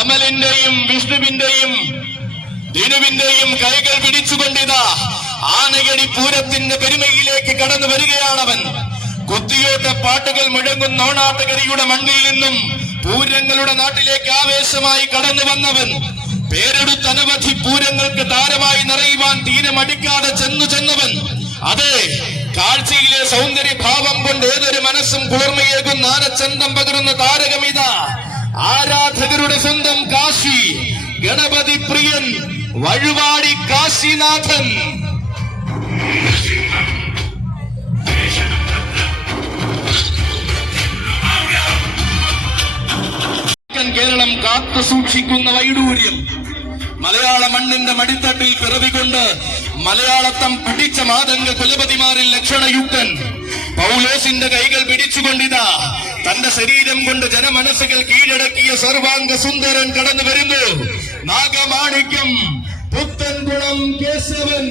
അമലിന്റെയും വിഷ്ണുവിന്റെയും ദിനുവിന്റെയും കൈകൾ പിടിച്ചുകൊണ്ടിതാ ആനയടി പൂരത്തിന്റെ പെരുമയിലേക്ക് കടന്നു വരികയാണവൻ. കൊത്തിയോട്ട പാട്ടുകൾ മുഴങ്ങുന്ന ഓണാട്ടുകരയുടെ മണ്ണിൽ നിന്നും പൂരങ്ങളുടെ നാട്ടിലേക്ക് ആവേശമായി കടന്നു വന്നവൻ. പേരെടുത്ത അനവധി പൂരങ്ങൾക്ക് താരമായി നിറയുവാൻ തീരെ മടിക്കാതെ ചെന്നവൻ. അതെ, കാഴ്ചയിലെ സൗന്ദര്യഭാവം കൊണ്ട് ഏതൊരു മനസ്സും കുളിർമയേകുന്ന ആനച്ചന്തം പകരുന്ന താരകമിത ആരാധകരുടെ സ്വന്തം കാശി ഗണപതി പ്രിയൻ വഴുവാടി കാശിനാഥൻ. കേരളം കാത്തു സൂക്ഷിക്കുന്ന വൈഡൂര്യം, മലയാള മണ്ണിന്റെ മടിത്തട്ടിൽ പിറവികൊണ്ട് മലയാളത്തം പഠിച്ച മാതംഗ കുലപതിമാരിൽ ലക്ഷണയുക്തൻ പൗലോസിന്റെ കൈകൾ പിടിച്ചുകൊണ്ടിതാ തന്റെ ശരീരം കൊണ്ട് ജനമനസ്സുകൾ കീഴടക്കിയ സർവാംഗ സുന്ദരൻ കടന്നു വരുന്നു. നാഗമാണിക്യം പുത്തൻകുളം കേശവൻ.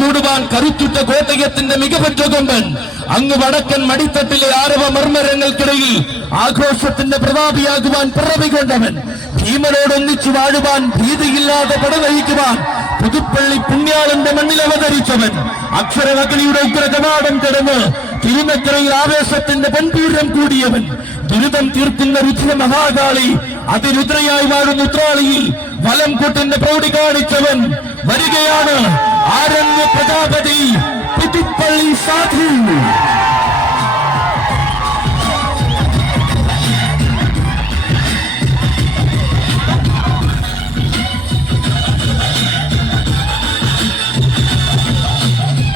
കൂടുവാൻ കരുത്തുറ്റ കോട്ടയത്തിന്റെ മികവുറ്റ കൊമ്പൻ അങ്ങ് വടക്കൻ മടിത്തട്ടിലെ ആരവ മർമ്മരങ്ങൾക്കിടയിൽ ആഘോഷത്തിന്റെ പ്രതാപിയാകുവാൻ പിറവികൊണ്ടവൻ. ഭീമനോടൊന്നിച്ചു വാഴുവാൻ ഭീതിയില്ലാതെ പടനയിക്കുവാൻ പുതുപ്പള്ളി പുണ്യാളന്റെ മണ്ണിൽ അവതരിച്ചവൻ. അക്ഷരനഗലിയുടെ ഉഗ്രകവാടം കടന്ന് തിരുനക്കരയിൽ ആവേശത്തിന്റെ പൊൻപൂരം കൂടിയവൻ. ദുരിതം തീർക്കുന്ന രുദ്ര മഹാകാളി അതിരുദ്രയായി വാഴുന്ന ഉത്രാളിയിൽ വലം കൂട്ടിന്റെ പ്രൗഢി കാണിച്ചവൻ വരികയാണ്. ആരണ്യ പ്രജാപതി പുതുപ്പള്ളി സാധു.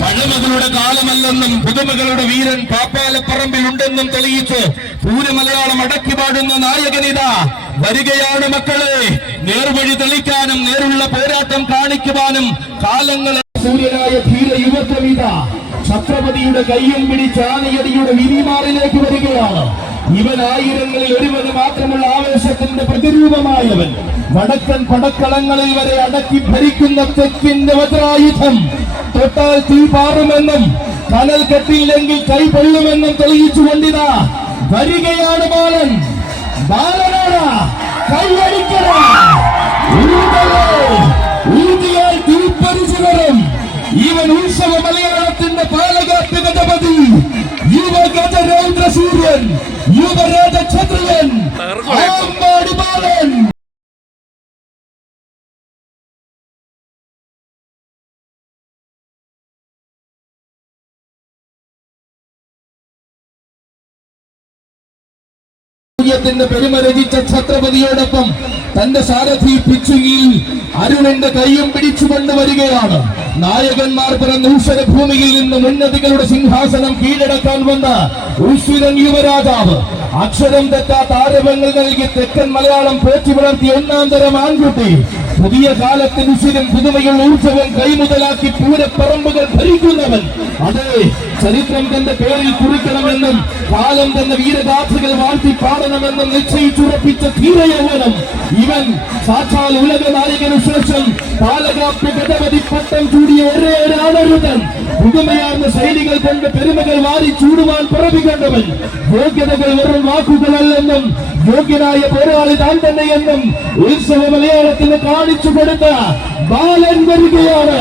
പഴമകളുടെ കാലമല്ലെന്നും പുതുമകളുടെ വീരൻ പാപ്പാലപ്പറമ്പിൽ ഉണ്ടെന്നും തെളിയിച്ച് പൂരമലയാളം അടക്കി പാടുന്ന നായകനിത വരികയാണ്. മക്കളെ, നേർവഴി തെളിക്കാനും നേരുള്ള പോരാട്ടം കാണിക്കുവാനും കാലങ്ങളെ സൂര്യനായ ധീര യുവത്വമിത ഛത്രപതിയുടെ കയ്യും പിടിച്ച് ആനയടിയുടെ വിരിമാറിലേക്ക് വരികയാണ്. ഇവൻ ആയിരങ്ങളിൽ ഒരുവന് മാത്രമുള്ള ആവേശത്തിന്റെ പ്രതിരൂപമായവൻ. വടക്കൻ പടക്കളങ്ങളിൽ വരെ അടക്കി ഭരിക്കുന്ന തെക്കിന്റെ വജ്രായുധം. തൊട്ടാൽ തീ പാറുമെന്നും കനൽ കെട്ടിയില്ലെങ്കിൽ കൈ പൊള്ളുമെന്നും തെളിയിച്ചുകൊണ്ടിതാ വരികയാണ് ബാലൻ. ബാലനാണ് കൈയടിക്കണ ഊതിയാൽ തീപ്പരിചുകരും. ഇവൻ ഉത്സവ മലയാളത്തിന്റെ പാലകാട്ട് ഗജപതി, യുവഗജ രൗദ്ര സൂര്യൻ, യുവരാജ ക്ഷത്രിയൻ ആമ്പാടി ബാലൻ. ത്തിന്റെ പെരുമ രചിച്ച ഛത്രപതിയോടൊപ്പം തന്റെ സാരഥി പിച്ചുകിൽ അരുണന്റെ കയ്യും പിടിച്ചുകൊണ്ട് വരികയാണ്. നായകന്മാർ പിറന്ന ഭൂമിയിൽ നിന്നും ഉന്നതികളുടെ സിംഹാസനം കീഴടക്കാൻ വന്ന ഉത്സുരൻ യുവരാജാവ്. അക്ഷരം തെറ്റാത്ത ആരവങ്ങൾ നൽകി തെക്കൻ മലയാളം പോറ്റി വളർത്തിയ ഒന്നാം തരം ആൺകുട്ടി. പുതിയ കാലത്തിന് ഉശിരും പുതുമയുള്ള ഊർജവൻ കൈമുതലാക്കി പൂരപ്പറമ്പുകൾ ഭരിക്കുന്നവൻ. അതെ, ചരിത്രം തന്റെ പേരിൽ കുറിക്കണമെന്നും കാലം തന്റെ വീരഗാഥകൾ വാഴ്ത്തി പാടണമെന്നും നിശ്ചയിച്ചുറപ്പിച്ച ധീരയൗവനം ഇവൻ. സാക്ഷാൽ ഉലക നായകനു ശേഷം പാലകാപ്യ ഗജപതി പട്ടം ചൂടിയ ഒരേ ഒരാളരുതൻ. പുതുമയാർന്ന ശൈലികൾ കൊണ്ട് പെരുമകൾ വാരി ചൂടുവാൻ പിറവികൊണ്ടവൻ. യോഗ്യതകൾ വെറും വാക്കുകളല്ലെന്നും യോഗ്യനായ പോരാളി താൻ തന്നെയെന്നും ഉത്സവ മലയാളത്തിന് കാണിച്ചു കൊടുത്ത ബാലൻ വരികയാണ്.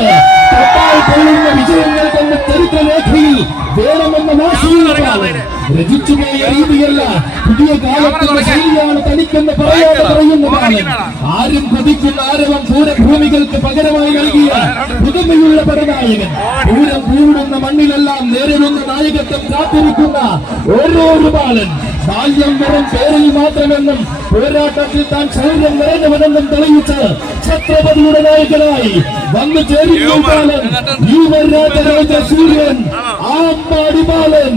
വിജയങ്ങൾ കൊണ്ട് ചരിത്രരേഖയിൽ വേണമെന്ന വാശിയാണ്. രചിച്ചുപോയ രീതിയല്ല, പുതിയ കാലത്തിന്റെ ശൈലിയാണ് തനിക്കെന്ന് പറയാതെ പറയുന്ന ബാലൻ. ആരും കൊതിക്കുന്ന ആരവം പൂരഭൂമികൾക്ക് പകരമായി നൽകിയ പുതുമയുള്ള പടനായകൻ. പൂരം പൂടുന്ന മണ്ണിലെല്ലാം നേരിടുന്ന നായകത്വം കാത്തിരിക്കുന്ന ഓരോ ബാലൻ. ബാല്യം വെറും പേരിൽ മാത്രമെന്നും പോരാട്ടത്തിൽ താൻ ശൗര്യം നിറഞ്ഞവനെന്നും തെളിയിച്ച് ഛത്രപതിയുടെ നായകനായി വന്നു ചേരുന്ന ബാലൻ യുവരാജ സൂര്യൻ ആമ്പാടി ബാലൻ.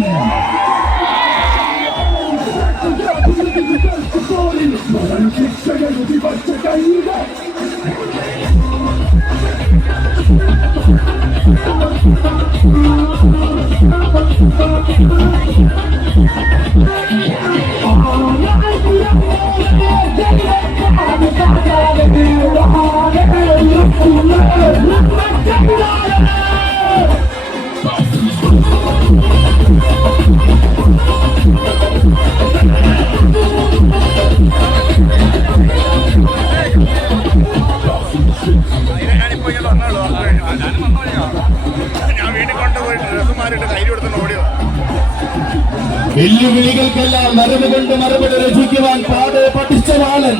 വെല്ലുവിളികൾക്കെല്ലാം മറുപടി കൊണ്ട് മറുപടി രചിക്കുവാൻ പാടെ പഠിച്ച ബാലൻ.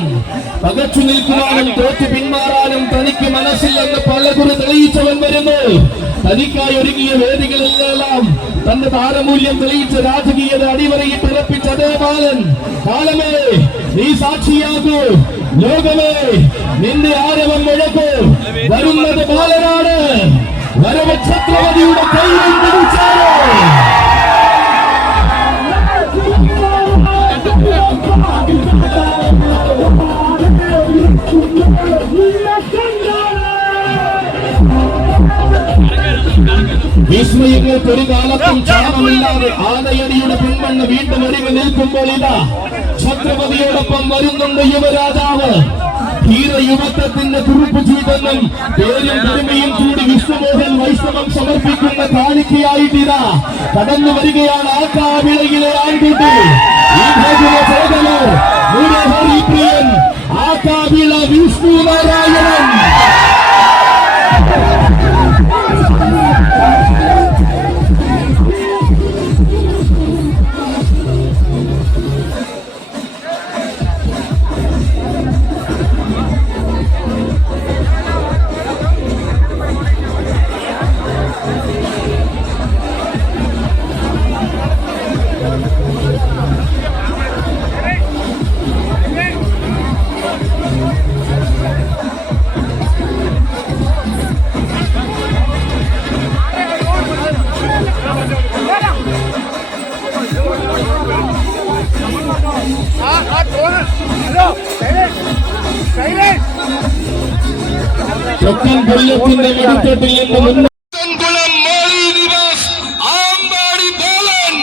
പകച്ചു നിൽക്കുവാനും തോറ്റു പിന്മാറാനും തനിക്ക് മനസ്സില്ലെന്ന് പലകുറി തെളിയിച്ചവൻ വരുന്നു. തനിക്കായി ഒരുങ്ങിയ വേദികളിലെല്ലാം തന്റെ താരമൂല്യം തെളിയിച്ച രാജകീയത അടിവരയിട്ട് ഉറപ്പിച്ച അതേ ബാലൻ. കാലമേ നീ സാക്ഷിയാകൂ, ലോകമേ നിന്റെ ആരവം മുഴക്കൂ. വരുന്നത് ബാലനാണ്. വരവ് ഛത്രപതിയുടെ കൈയിൽ പിടിച്ചാണ്. വിസ്മയങ്ങൾക്ക് ഒരു കാലത്തും ക്ഷാമമില്ലാതെ ആനയടിയുടെ പിൻമണ്ണ് വീണ്ടും ഒരുങ്ങി നിൽക്കുമ്പോൾ ഇതാ ഛത്രപതിയോടൊപ്പം വരുന്നുണ്ട് യുവരാജാവ്. ധീര യുവത്വത്തിന്റെ കുറിപ്പ് ചീട്ടെന്നും പേരും പെരുമയും കൂടി വിഷ്ണുമോഹൻ വൈഷ്ണവം സമർപ്പിക്കുന്ന കാണിക്കയായിട്ടിതാ കടന്നു വരികയാണ് ആക്കാവിളയിലെ ആൺകുട്ടി. പ്രിയൻ ആക്കാവിള വിഷ്ണു നാരായണൻ. തെക്കൻ കൊല്ലത്തിന്റെ വെടിക്കെട്ടിൽ നിന്ന് ആമ്പാടി ബാലൻ.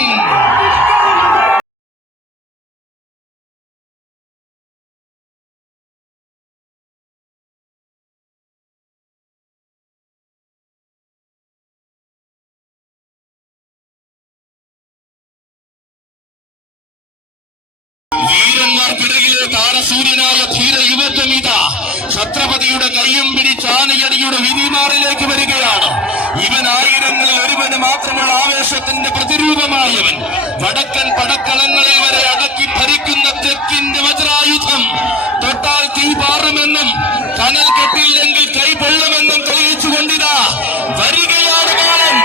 വീരന്മാർക്കിടയിലെ താരസൂര്യനായ ധീര യുവത്വമിത ഛത്രപതിയുടെ കയ്യും പിടിച്ച് ആനയടിയുടെ വിധിമാറിലേക്ക് വരികയാണ്. ഇവൻ ആയിരങ്ങളിൽ ഒരുവന് മാത്രമുള്ള ആവേശത്തിന്റെ പ്രതിരൂപമായവൻ. വടക്കൻ പടക്കളങ്ങളിൽ വരെ അടക്കി ഭരിക്കുന്ന തെക്കിന്റെ വജ്രായുധം. തൊട്ടാൽ തീ പാറുമെന്നും കനൽ കെട്ടില്ലെങ്കിൽ കൈ പൊള്ളുമെന്നും തെളിയിച്ചുകൊണ്ടിതാ വരികയാണ് ബാലൻ.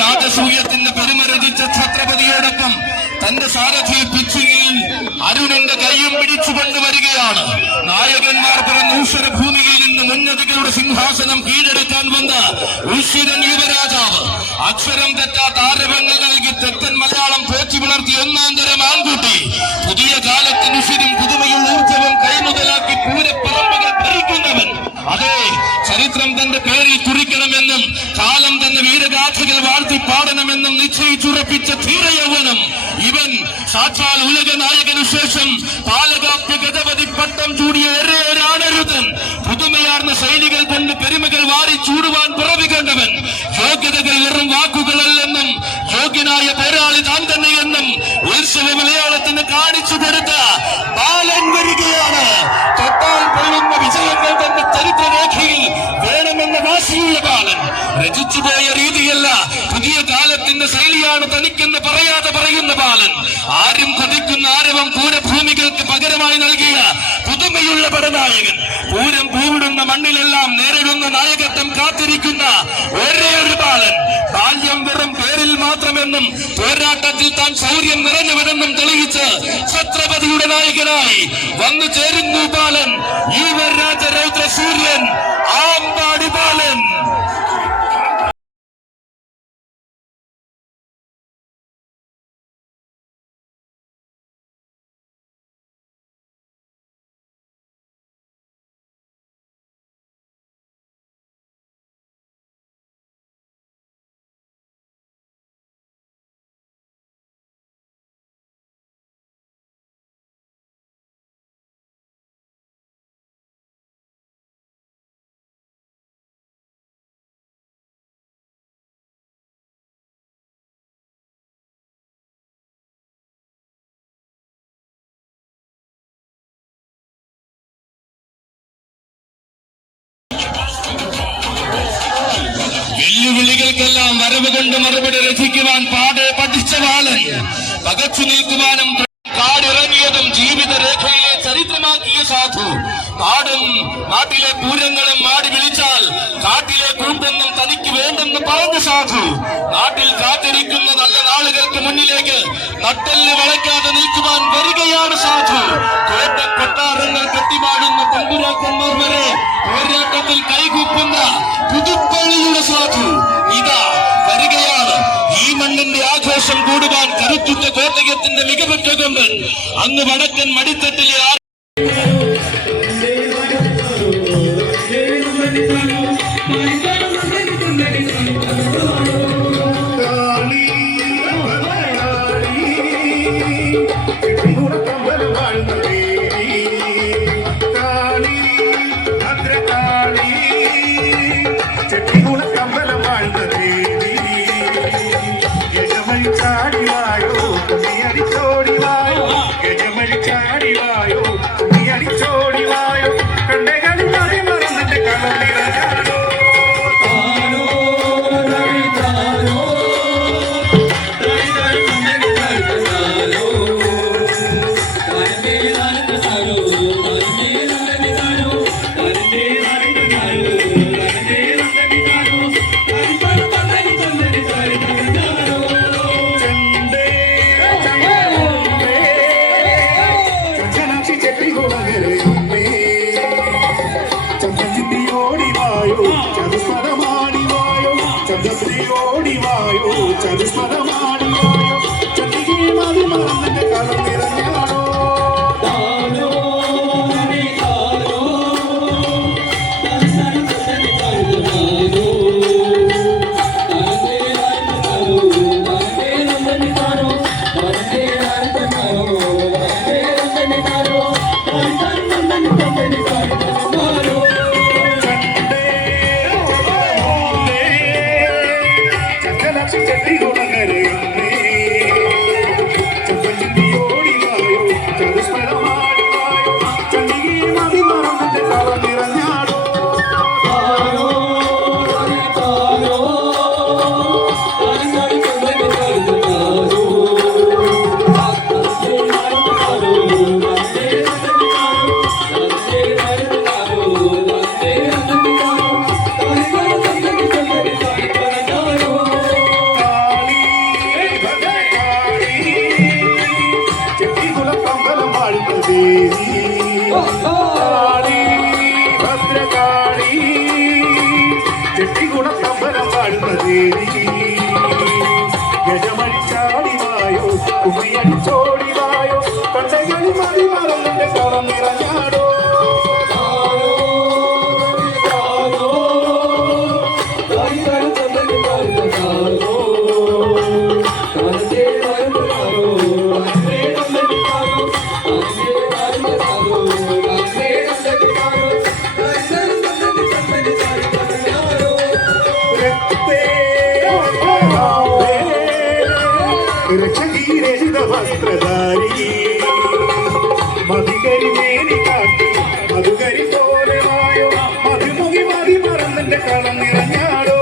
രാജസൂയത്തിന്റെ പെരുമ രചിച്ച ഛത്രപതിയോടൊപ്പം തന്റെ സാരഥി പിച്ചുകിൽ അരുണിന്റെ കയ്യും പിടിച്ചുകൊണ്ട് വരികയാണ്. നായകന്മാർ പിറന്ന ഊശ്വരഭൂമിയിൽ നിന്ന് ഉന്നതികളുടെ സിംഹാസനം കീഴടക്കാൻ വന്ന ഉശ്വരൻ യുവരാജാവ്. അക്ഷരം തെറ്റാത്ത ആരവങ്ങൾ നൽകി തെക്കൻ മലയാളം പോറ്റി പുലർത്തി ഒന്നാം തരം ആൺകുട്ടി. പുതിയ കാലത്തിന് ഉശ്വരും പുതുമയുള്ള ഊർജവും കൈമുതലാക്കി പൂരപ്പറമ്പുകൾ ഭരിക്കുന്നവൻ. അതെ, ചരിത്രം തന്റെ പേരിൽ കുറിക്കും ധീരയൗവനം. ഇവൻ സാക്ഷാൽ ഉലക നായകനു ശേഷം പാലകാപ്യ ഗജപതി പട്ടം ചൂടിയ ഒരേ ഒരാണരുതൻ. പുതുമയാർന്ന ശൈലികൾ കൊണ്ട് പെരുമകൾ വാരി ചൂടുവാൻ പിറവി കണ്ടവൻ. യോഗ്യതകൾ വെറും വാക്കുകളല്ലെന്നും യോഗ്യനായ പോരാളി താൻ തന്നെയെന്നും ഉത്സവ മലയാളത്തിന് കാണിച്ചു കൊടുത്ത ബാലൻ വരികയാണ്. തൊട്ടാൽ പൊള്ളുന്ന വിജയങ്ങൾ തന്റെ ചരിത്രരേഖയിൽ വേണമെന്ന വാശിയുള്ള ബാലൻ. രചിച്ചുപോയ രീതിയല്ല, പുതിയ കാലത്തിന്റെ ശൈലിയാണ് തനിക്കെന്ന് പറയാതെ പറയുന്ന ബാലൻ. ആരും കൊതിക്കുന്ന ആരവം പൂരഭൂമികൾക്ക് പകരമായി നൽകിയ പുതുമയുള്ള പടനായകൻ. പൂരം പൂവിടുന്ന മണ്ണിലെല്ലാം നേരിടുന്ന നായകത്വം കാത്തിരിക്കുന്ന ഒരേ ഒരു ബാലൻ. ബാല്യം വെറും പേരിൽ മാത്രമെന്നും പോരാട്ടത്തിൽ താൻ ശൗര്യം നിറഞ്ഞവനെന്നും തെളിയിച്ച് ഛത്രപതിയുടെ നായകനായി വന്നു ചേരുന്നു ബാലൻ. യുവരാജ രൗദ്ര സൂര്യൻ ആമ്പാടി ബാലൻ. വെല്ലുവിളികൾക്കെല്ലാം വരവ് കൊണ്ട് മറുപടി രചിക്കുവാൻ പാടെ പഠിച്ച ബാലൻ. പകച്ചു നിൽക്കുവാനും കാടിറങ്ങിയതും ജീവിതരേഖയിലെ ചരിത്രമാക്കിയ സാധു. കാടും നാട്ടിലെ പൂരങ്ങളും മാടി വിളിച്ചാൽ കാട്ടിലെ കൂട്ടെന്നും തനിക്ക് വേണ്ടെന്ന് പറഞ്ഞ സാധു. നാട്ടിൽ കാത്തിരിക്കുന്ന നല്ല നാളുകൾക്ക് മുന്നിലേക്ക് നട്ടെല്ല് വളയ്ക്കാതെ നിൽക്കുവാൻ വരികയാണ് സാധു. കോട്ട കൊട്ടാരങ്ങൾ കെട്ടിമാടുന്ന തമ്പുരാക്കന്മാർ വരെ പോരാട്ടത്തിൽ കൈകൂപ്പുന്ന പുതുപ്പള്ളിയുടെ സാധു ഇതാ വരികയാണ്. ഈ മണ്ണിന്റെ ആഘോഷം കൂടുവാൻ കരുത്തുറ്റ കോട്ടയത്തിന്റെ മികവുറ്റ കൊമ്പൻ അങ്ങ് വടക്കൻ മടിത്തട്ടിലെ Hare രക്ഷകീരഹിത വസ്ത്രധാരി മതികരി മേനി കാട്ടി മധുകരി പോലെ വായോ മതിമുഖി മതി മറന്നെന്റെ കളം നിറഞ്ഞാടോ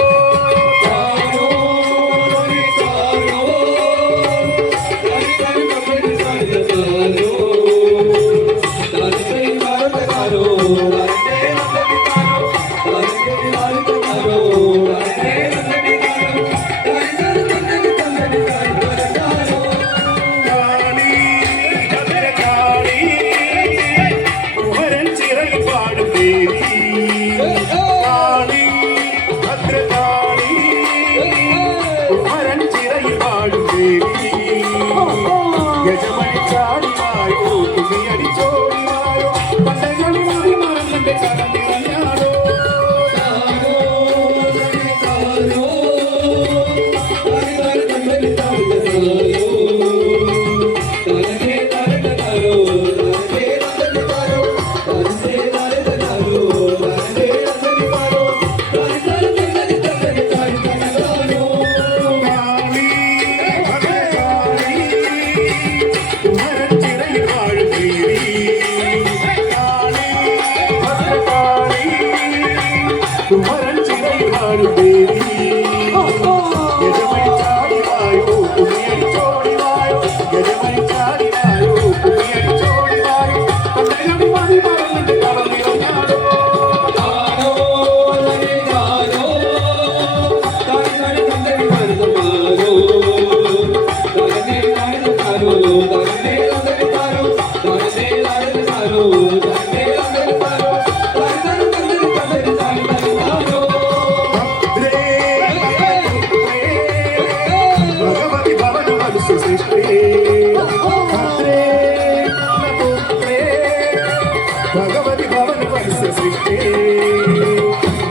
ഭഗവതി ഭവന പരിസ സൃഷ്ടി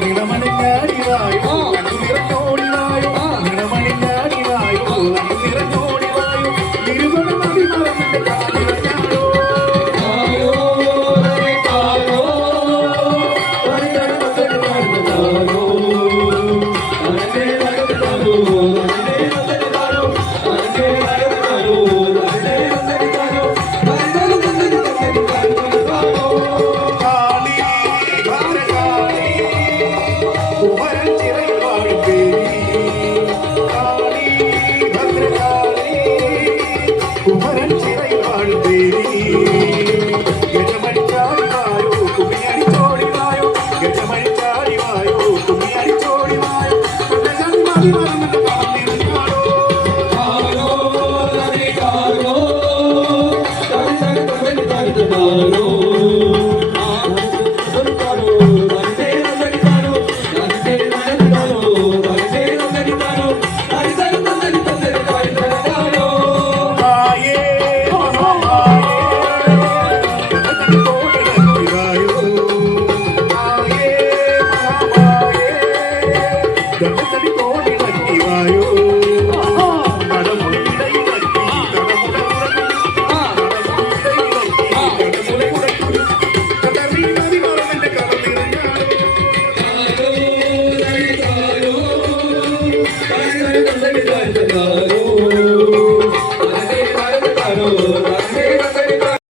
നിറമണിഞ്ഞാടിവായോ നിറഞ്ഞോടിവായോ നിറമണിഞ്ഞാടിവായോ നിറഞ്ഞോടിവായോ ഇരുപത് നദി മറന്നിട്ട് കാണിറങ്ങാടോ Oh